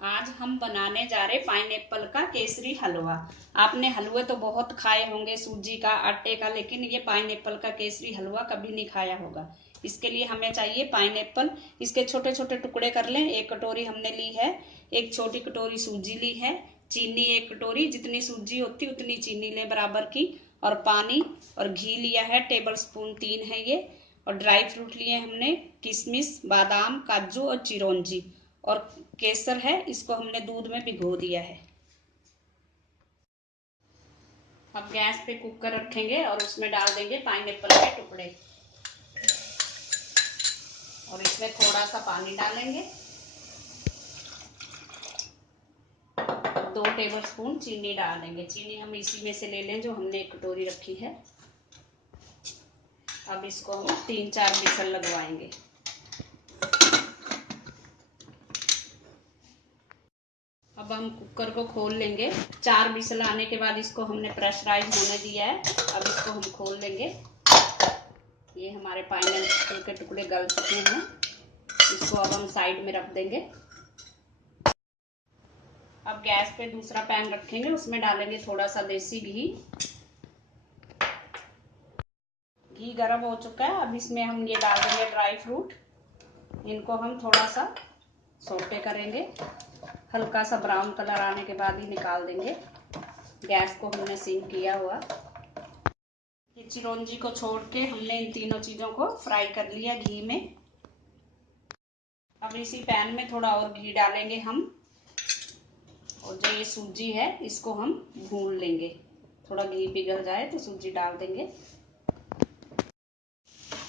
आज हम बनाने जा रहे पाइनएप्पल का केसरी हलवा। आपने हलवे तो बहुत खाए होंगे सूजी का, आटे का, लेकिन ये पाइनएप्पल का केसरी हलवा कभी नहीं खाया होगा। इसके लिए हमें चाहिए पाइनएप्पल। इसके छोटे छोटे टुकड़े कर लें। 1 कटोरी हमने ली है। 1 छोटी कटोरी सूजी ली है। चीनी 1 कटोरी, जितनी सूजी होती उतनी चीनी लें बराबर की। और पानी और घी लिया है टेबल स्पून 3 है ये। और ड्राई फ्रूट लिए हमने किशमिश, बादाम, काजू और चिरौंजी। और केसर है, इसको हमने दूध में भिगो दिया है। अब गैस पे कुकर रखेंगे और उसमें डाल देंगे पाइनएप्पल के टुकड़े और इसमें थोड़ा सा पानी डालेंगे। 2 टेबल स्पून चीनी डाल देंगे। चीनी हम इसी में से ले लें जो हमने 1 कटोरी रखी है। अब इसको हम 3-4 विसल लगवाएंगे। अब हम कुकर को खोल लेंगे। 4 विसल आने के बाद इसको हमने प्रेशराइज होने दिया है। अब इसको हम खोल लेंगे। ये हमारे पाइनएप्पल के टुकड़े गल चुके हैं। इसको अब हम साइड में रख देंगे। अब गैस पे दूसरा पैन रखेंगे, उसमें डालेंगे थोड़ा सा देसी घी। घी गर्म हो चुका है। अब इसमें हम ये डाल देंगे ड्राई फ्रूट। इनको हम थोड़ा सा सौटे करेंगे। हल्का सा ब्राउन कलर आने के बाद ही निकाल देंगे। गैस को हमने सिम किया हुआ। ये चिरौंजी को छोड़ के हमने इन तीनों चीजों को फ्राई कर लिया घी में। अब इसी पैन में थोड़ा और घी डालेंगे हम। और जो ये सूजी है इसको हम भून लेंगे। थोड़ा घी पिघल जाए तो सूजी डाल देंगे।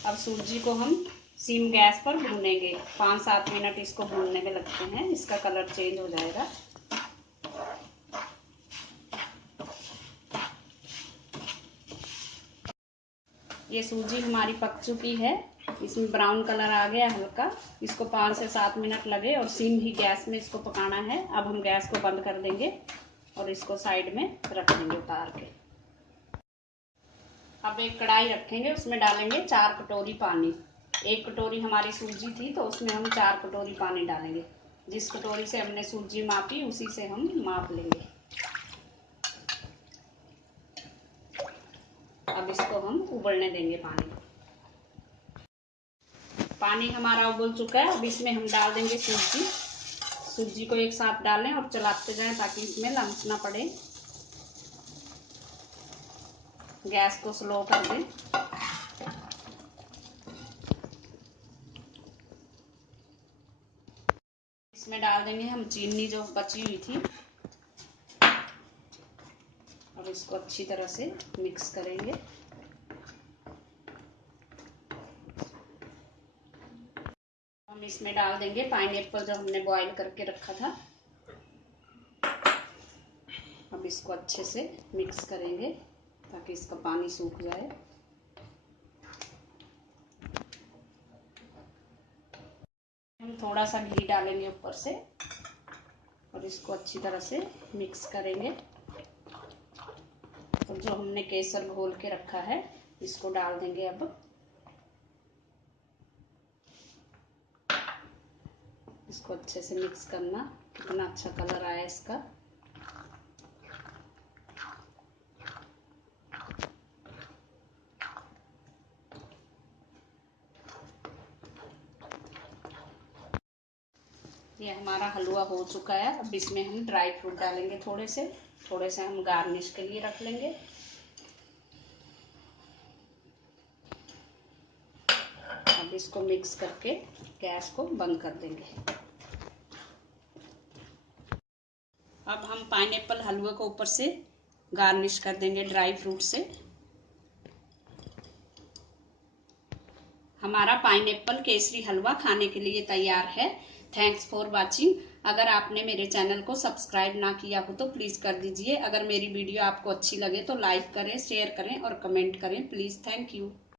अब सूजी को हम सिम गैस पर भूनेंगे। 5-7 मिनट इसको भूनने में लगते हैं। इसका कलर चेंज हो जाएगा। ये सूजी हमारी पक चुकी है। इसमें ब्राउन कलर आ गया हल्का। इसको 5 से 7 मिनट लगे और सिम ही गैस में इसको पकाना है। अब हम गैस को बंद कर देंगे और इसको साइड में रख देंगे उतार के। अब एक कढ़ाई रखेंगे, उसमें डालेंगे 4 कटोरी पानी। 1 कटोरी हमारी सूजी थी तो उसमें हम 4 कटोरी पानी डालेंगे। जिस कटोरी से हमने सूजी मापी उसी से हम माप लेंगे। अब इसको हम उबलने देंगे पानी। पानी हमारा उबल चुका है। अब इसमें हम डाल देंगे सूजी। सूजी को एक साथ डालें और चलाते जाएं ताकि इसमें लम्स ना पड़े। गैस को स्लो कर दें। इसमें डाल देंगे हम चीनी जो बची हुई थी। अब इसको अच्छी तरह से मिक्स करेंगे। हम इसमें डाल देंगे पाइनएप्पल जो हमने बॉईल करके रखा था। अब इसको अच्छे से मिक्स करेंगे ताकि इसका पानी सूख जाए। हम थोड़ा सा घी डालेंगे ऊपर से और इसको अच्छी तरह से मिक्स करेंगे। और जो हमने केसर घोल के रखा है इसको डाल देंगे। अब इसको अच्छे से मिक्स करना। कितना अच्छा कलर आया इसका। ये हमारा हलवा हो चुका है। अब इसमें हम ड्राई फ्रूट डालेंगे थोड़े से हम गार्निश के लिए रख लेंगे। अब इसको मिक्स करके गैस को बंद कर देंगे। अब हम पाइनएप्पल हलवे को ऊपर से गार्निश कर देंगे ड्राई फ्रूट से। हमारा पाइनएप्पल केसरी हलवा खाने के लिए तैयार है। Thanks for watching. अगर आपने मेरे चैनल को सब्सक्राइब ना किया हो तो प्लीज कर दीजिए। अगर मेरी वीडियो आपको अच्छी लगे तो लाइक करें, शेयर करें और कमेंट करें प्लीज। Thank you.